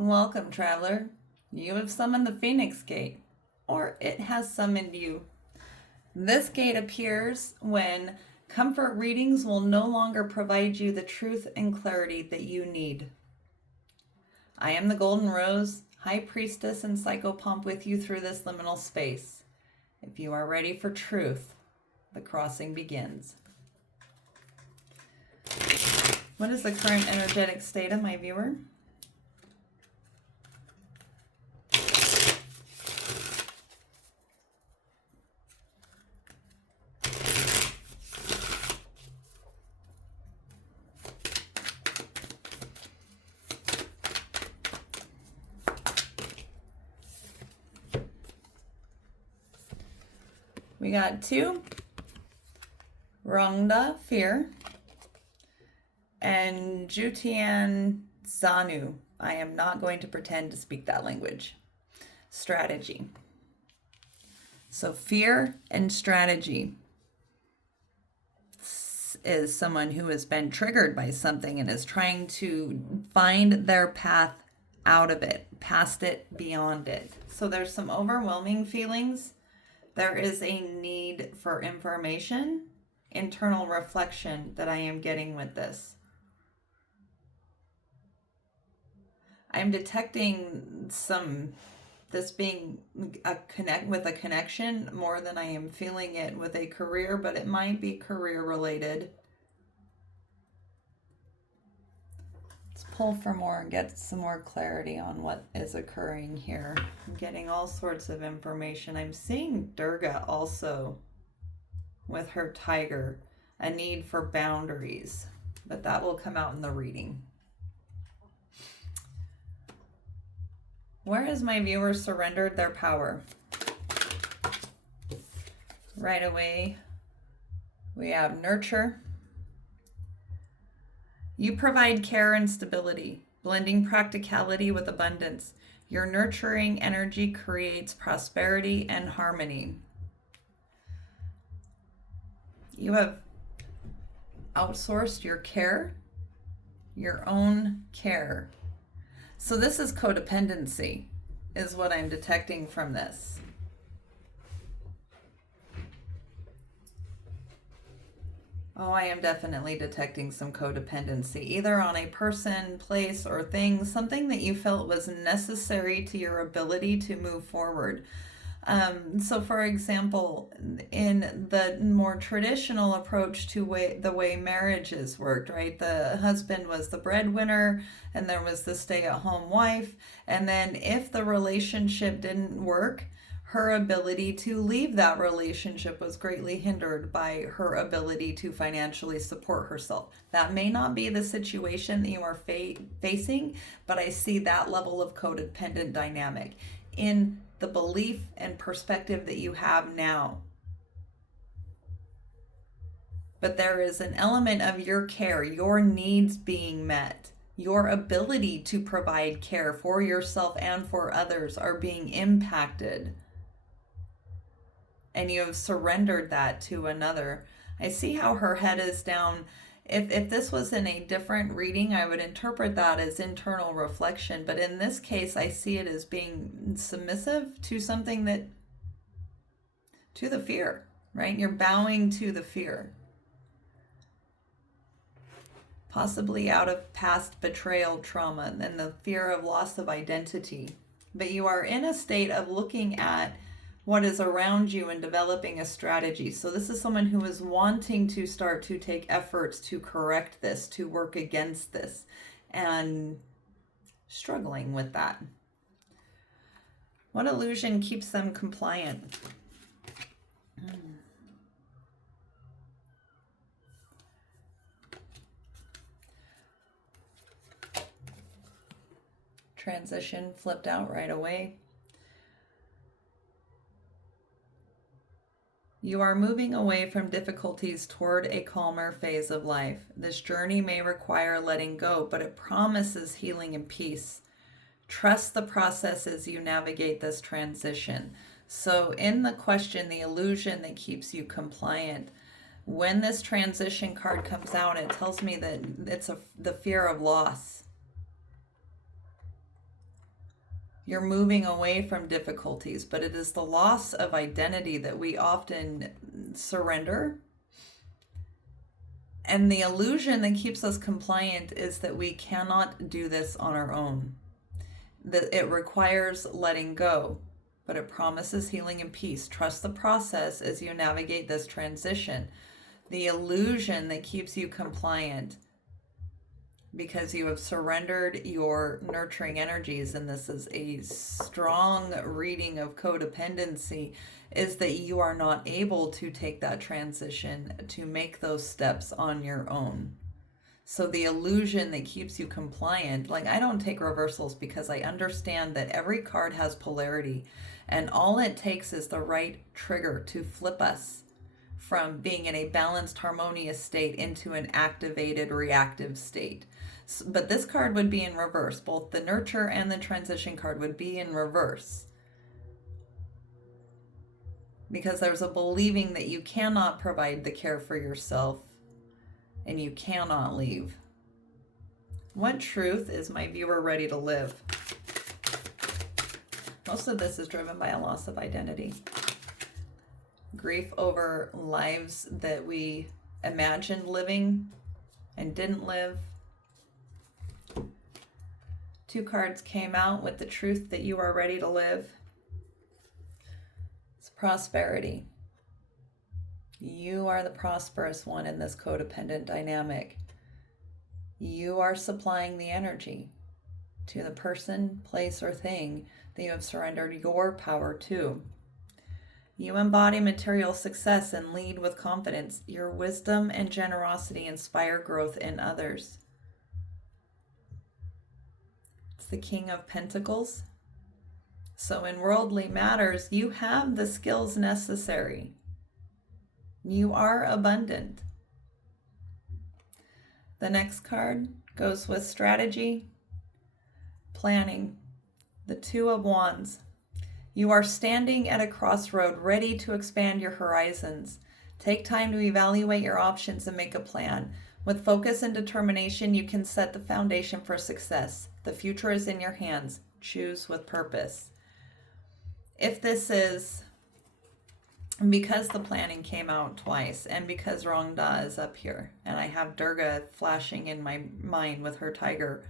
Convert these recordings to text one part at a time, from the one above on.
Welcome, traveler. You have summoned the Phoenix Gate, or it has summoned you. This gate appears when comfort readings will no longer provide you the truth and clarity that you need. I am the Golden Rose, High Priestess and Psychopomp with you through this liminal space. If you are ready for truth, the crossing begins. What is the current energetic state of my viewer? We got 2, Rongda, fear, and Jutian Zanu. I am not going to pretend to speak that language. Strategy. So fear and strategy is someone who has been triggered by something and is trying to find their path out of it, past it, beyond it. So there's some overwhelming feelings. There is a need for information, internal reflection that I am getting with this. I'm detecting this being a connection more than I am feeling it with a career, but it might be career related. Let's pull for more and get some more clarity on what is occurring here. I'm getting all sorts of information. I'm seeing Durga also with her tiger, a need for boundaries, but that will come out in the reading. Where has my viewer surrendered their power? Right away, we have nurture. You provide care and stability, blending practicality with abundance. Your nurturing energy creates prosperity and harmony. You have outsourced your care, your own care. So this is codependency, is what I'm detecting from this. Oh, I am definitely detecting some codependency, either on a person, place, or thing, something that you felt was necessary to your ability to move forward. So for example, in the more traditional approach to the way marriages worked, right? The husband was the breadwinner and there was the stay-at-home wife. And then if the relationship didn't work, her ability to leave that relationship was greatly hindered by her ability to financially support herself. That may not be the situation that you are facing, but I see that level of codependent dynamic in the belief and perspective that you have now. But there is an element of your care, your needs being met, your ability to provide care for yourself and for others are being impacted. And you have surrendered that to another. I see how her head is down. If this was in a different reading, I would interpret that as internal reflection. But in this case, I see it as being submissive to something to the fear, right? You're bowing to the fear. Possibly out of past betrayal trauma and the fear of loss of identity. But you are in a state of looking at what is around you and developing a strategy. So this is someone who is wanting to start to take efforts to correct this, to work against this, and struggling with that. What illusion keeps them compliant? Transition flipped out right away. You are moving away from difficulties toward a calmer phase of life. This journey may require letting go, but it promises healing and peace. Trust the process as you navigate this transition. So in the question, the illusion that keeps you compliant, when this transition card comes out, it tells me that it's the fear of loss. You're moving away from difficulties, but it is the loss of identity that we often surrender. And the illusion that keeps us compliant is that we cannot do this on our own. That it requires letting go, but it promises healing and peace. Trust the process as you navigate this transition. The illusion that keeps you compliant because you have surrendered your nurturing energies, and this is a strong reading of codependency, is that you are not able to take that transition to make those steps on your own. So the illusion that keeps you compliant, like I don't take reversals because I understand that every card has polarity, and all it takes is the right trigger to flip us from being in a balanced, harmonious state into an activated, reactive state. But this card would be in reverse. Both the nurture and the transition card would be in reverse. Because there's a believing that you cannot provide the care for yourself and you cannot leave. What truth is my viewer ready to live? Most of this is driven by a loss of identity. Grief over lives that we imagined living and didn't live. 2 cards came out with the truth that you are ready to live. It's prosperity. You are the prosperous one in this codependent dynamic. You are supplying the energy to the person, place, or thing that you have surrendered your power to. You embody material success and lead with confidence. Your wisdom and generosity inspire growth in others. It's the King of Pentacles. So in worldly matters, you have the skills necessary. You are abundant. The next card goes with strategy, planning. The 2 of Wands. You are standing at a crossroad, ready to expand your horizons. Take time to evaluate your options and make a plan. With focus and determination, you can set the foundation for success. The future is in your hands. Choose with purpose. If this is, because the planning came out twice, and because Rangda is up here, and I have Durga flashing in my mind with her tiger,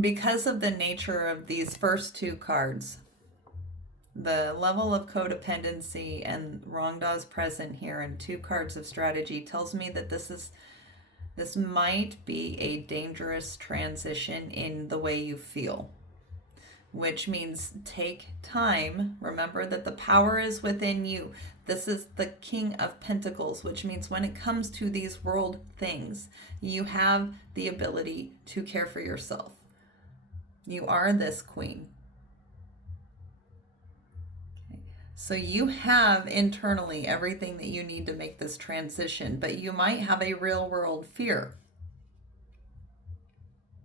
because of the nature of these first 2 cards, the level of codependency and Rangda's present here and 2 cards of strategy tells me that this might be a dangerous transition in the way you feel, which means take time. Remember that the power is within you. This is the King of Pentacles, which means when it comes to these world things, you have the ability to care for yourself. You are this queen. So you have internally everything that you need to make this transition, but you might have a real world fear.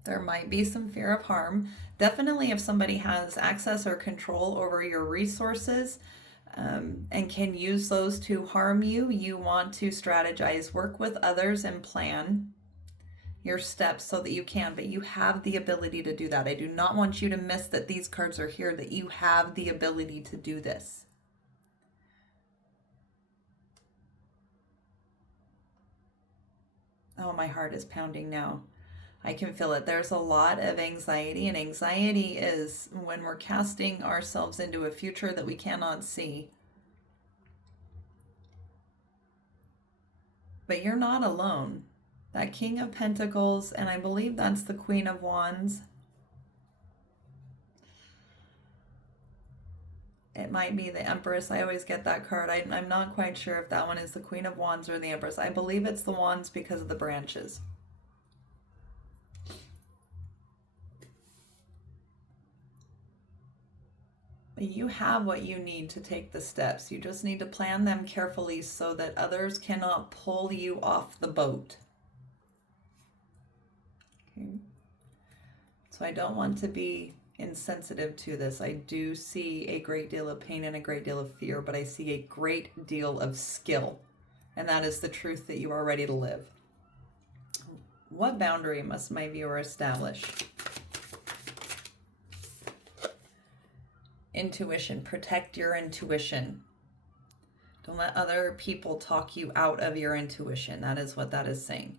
There might be some fear of harm. Definitely if somebody has access or control over your resources and can use those to harm you, you want to strategize, work with others, and plan your steps so that you can, but you have the ability to do that. I do not want you to miss that these cards are here, that you have the ability to do this. Oh, my heart is pounding now. I can feel it. There's a lot of anxiety, and anxiety is when we're casting ourselves into a future that we cannot see. But you're not alone. That King of Pentacles, and I believe that's the Queen of Wands. It might be the Empress. I always get that card. I'm not quite sure if that one is the Queen of Wands or the Empress. I believe it's the Wands because of the branches. You have what you need to take the steps. You just need to plan them carefully so that others cannot pull you off the boat. Okay. So I don't want to be insensitive to this. I do see a great deal of pain and a great deal of fear, but I see a great deal of skill. And that is the truth that you are ready to live. What boundary must my viewer establish? Intuition. Protect your intuition. Don't let other people talk you out of your intuition. That is what that is saying.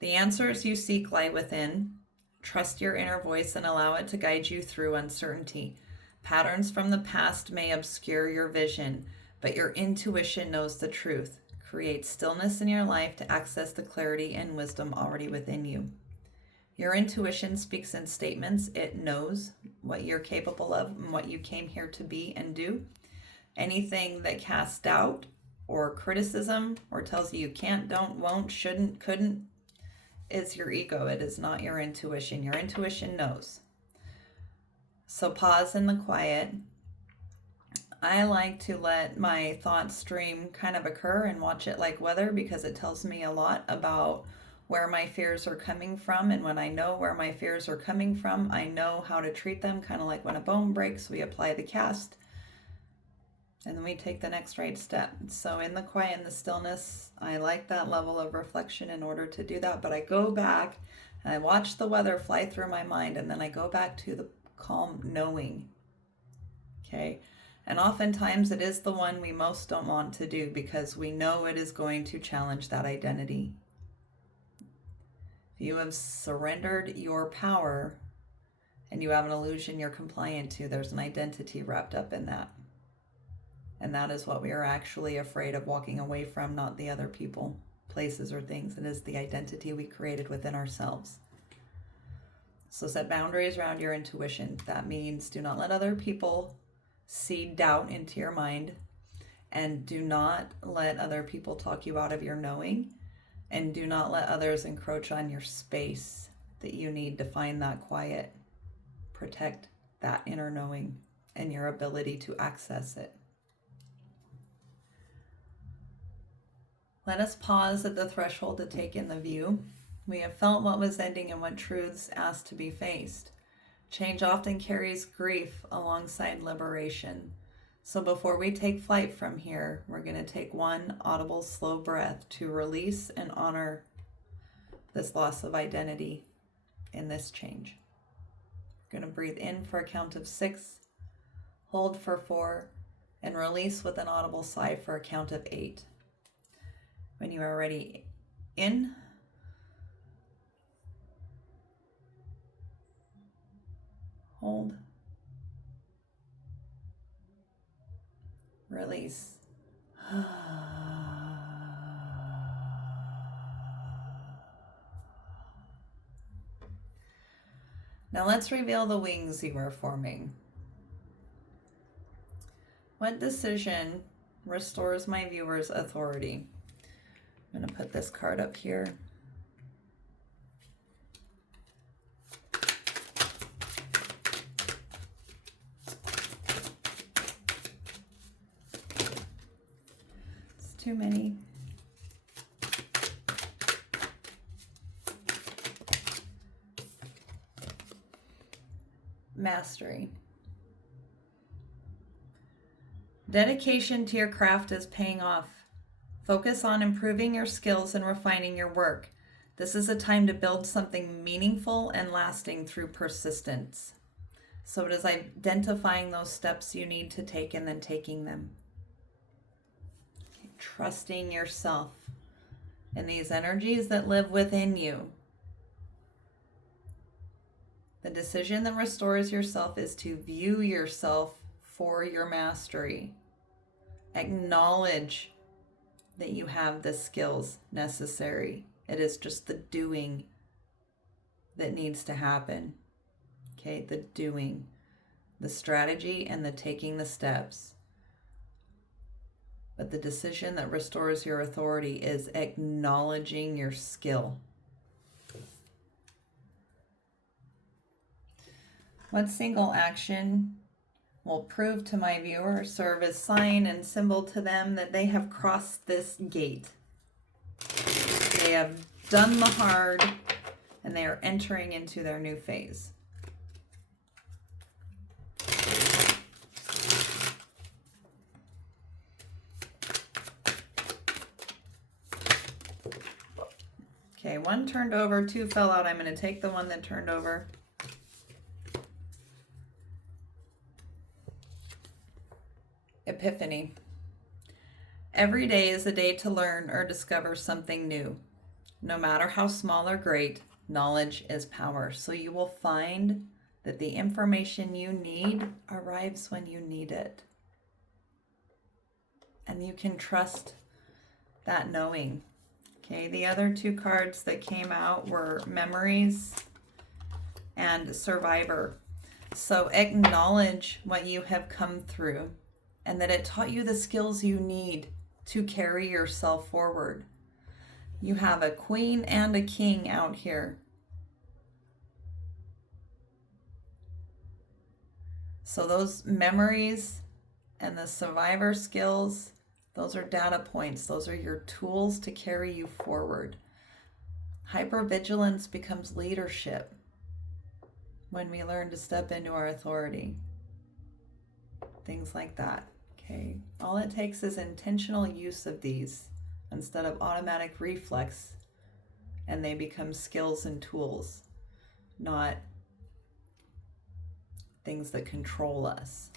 The answers you seek lie within. Trust your inner voice and allow it to guide you through uncertainty. Patterns from the past may obscure your vision, but your intuition knows the truth. Create stillness in your life to access the clarity and wisdom already within you. Your intuition speaks in statements. It knows what you're capable of and what you came here to be and do. Anything that casts doubt or criticism or tells you can't, don't, won't, shouldn't, couldn't is your ego. It is not your intuition. Your intuition knows. So pause in the quiet. I like to let my thought stream kind of occur and watch it like weather, because it tells me a lot about where my fears are coming from. And when I know where my fears are coming from, I know how to treat them. Kind of like when a bone breaks, we apply the cast and then we take the next right step. So in the quiet and the stillness, I like that level of reflection in order to do that. But I go back and I watch the weather fly through my mind, and then I go back to the calm knowing. Okay. And oftentimes it is the one we most don't want to do, because we know it is going to challenge that identity. If you have surrendered your power and you have an illusion you're compliant to, there's an identity wrapped up in that. And that is what we are actually afraid of walking away from, not the other people, places, or things. It is the identity we created within ourselves. So set boundaries around your intuition. That means do not let other people seed doubt into your mind, and do not let other people talk you out of your knowing, and do not let others encroach on your space that you need to find that quiet. Protect that inner knowing and your ability to access it. Let us pause at the threshold to take in the view. We have felt what was ending and what truths asked to be faced. Change often carries grief alongside liberation. So before we take flight from here, we're going to take one audible, slow breath to release and honor this loss of identity in this change. We're going to breathe in for a count of 6, hold for 4, and release with an audible sigh for a count of 8. When you are ready, in, hold, release. Now let's reveal the wings you are forming. What decision restores my viewer's authority? I'm going to put this card up here. It's too many. Mastery. Dedication to your craft is paying off. Focus on improving your skills and refining your work. This is a time to build something meaningful and lasting through persistence. So it is identifying those steps you need to take and then taking them. Trusting yourself and these energies that live within you. The decision that restores yourself is to view yourself for your mastery. Acknowledge that you have the skills necessary. It is just the doing that needs to happen. Okay, the doing, the strategy, and the taking the steps. But the decision that restores your authority is acknowledging your skill. What single action will prove to my viewer, serve as sign and symbol to them that they have crossed this gate? They have done the hard and they are entering into their new phase. Okay, 1 turned over, 2 fell out. I'm going to take the one that turned over. Epiphany. Every day is a day to learn or discover something new. No matter how small or great, knowledge is power. So you will find that the information you need arrives when you need it. And you can trust that knowing. Okay, the other two cards that came out were Memories and Survivor. So acknowledge what you have come through and that it taught you the skills you need to carry yourself forward. You have a queen and a king out here. So those memories and the survivor skills, those are data points. Those are your tools to carry you forward. Hypervigilance becomes leadership when we learn to step into our authority. Things like that, okay? All it takes is intentional use of these instead of automatic reflex, and they become skills and tools, not things that control us.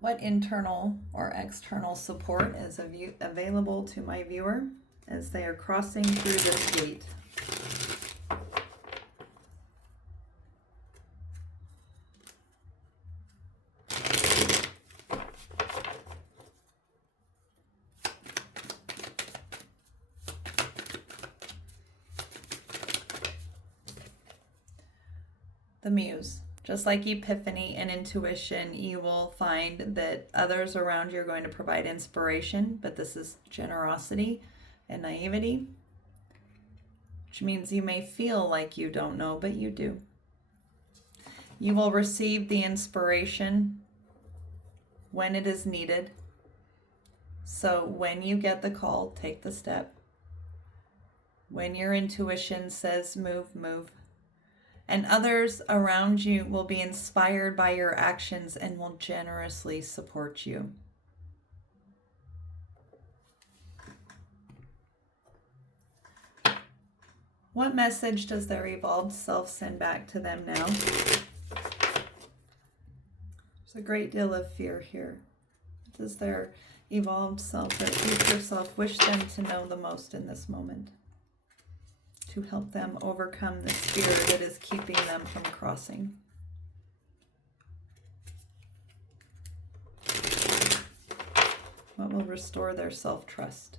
What internal or external support is available to my viewer as they are crossing through this gate? The Muse. Just like epiphany and intuition, you will find that others around you are going to provide inspiration, but this is generosity and naivety, which means you may feel like you don't know, but you do. You will receive the inspiration when it is needed. So when you get the call, take the step. When your intuition says move, move. And others around you will be inspired by your actions and will generously support you. What message does their evolved self send back to them now? There's a great deal of fear here. What does their evolved self, their future self, wish them to know the most in this moment to help them overcome this fear that is keeping them from crossing? What will restore their self-trust?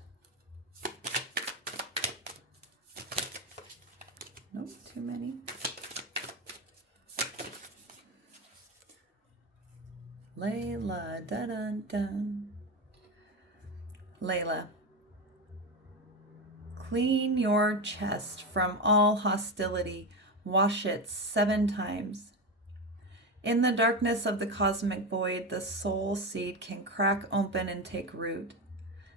Nope, too many. Layla, da-dun-dun. Layla. Clean your chest from all hostility. Wash it 7 times. In the darkness of the cosmic void, the soul seed can crack open and take root.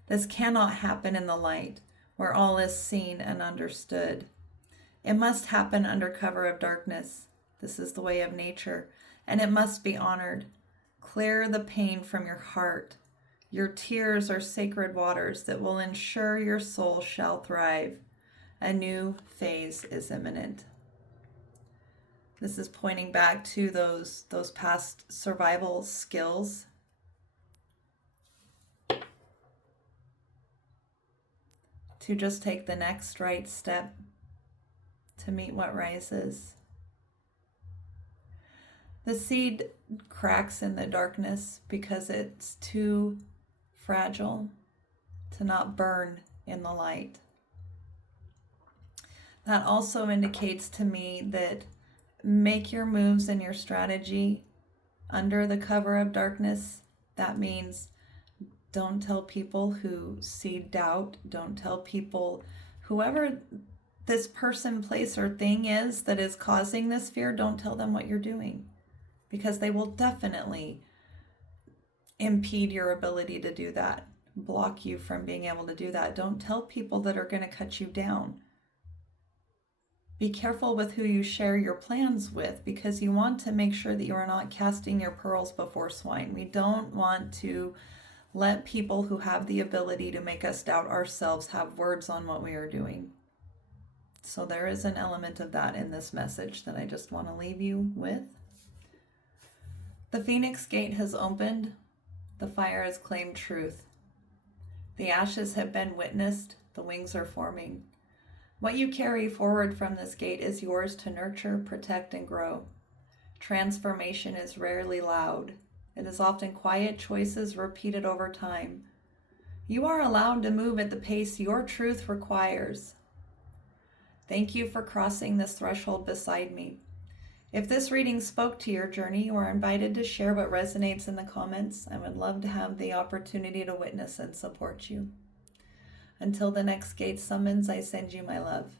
This cannot happen in the light, where all is seen and understood. It must happen under cover of darkness. This is the way of nature, and it must be honored. Clear the pain from your heart. Your tears are sacred waters that will ensure your soul shall thrive. A new phase is imminent. This is pointing back to those past survival skills. To just take the next right step to meet what rises. The seed cracks in the darkness because it's too fragile to not burn in the light. That also indicates to me that make your moves and your strategy under the cover of darkness. That means don't tell people who see doubt. Don't tell people, whoever this person, place, or thing is that is causing this fear, don't tell them what you're doing, because they will definitely impede your ability to do that, block you from being able to do that. Don't tell people that are going to cut you down. Be careful with who you share your plans with, because you want to make sure that you are not casting your pearls before swine. We don't want to let people who have the ability to make us doubt ourselves have words on what we are doing. So there is an element of that in this message that I just want to leave you with. The Phoenix Gate has opened. The fire has claimed truth. The ashes have been witnessed. The wings are forming. What you carry forward from this gate is yours to nurture, protect, and grow. Transformation is rarely loud. It is often quiet choices repeated over time. You are allowed to move at the pace your truth requires. Thank you for crossing this threshold beside me. If this reading spoke to your journey, you are invited to share what resonates in the comments. I would love to have the opportunity to witness and support you. Until the next gate summons, I send you my love.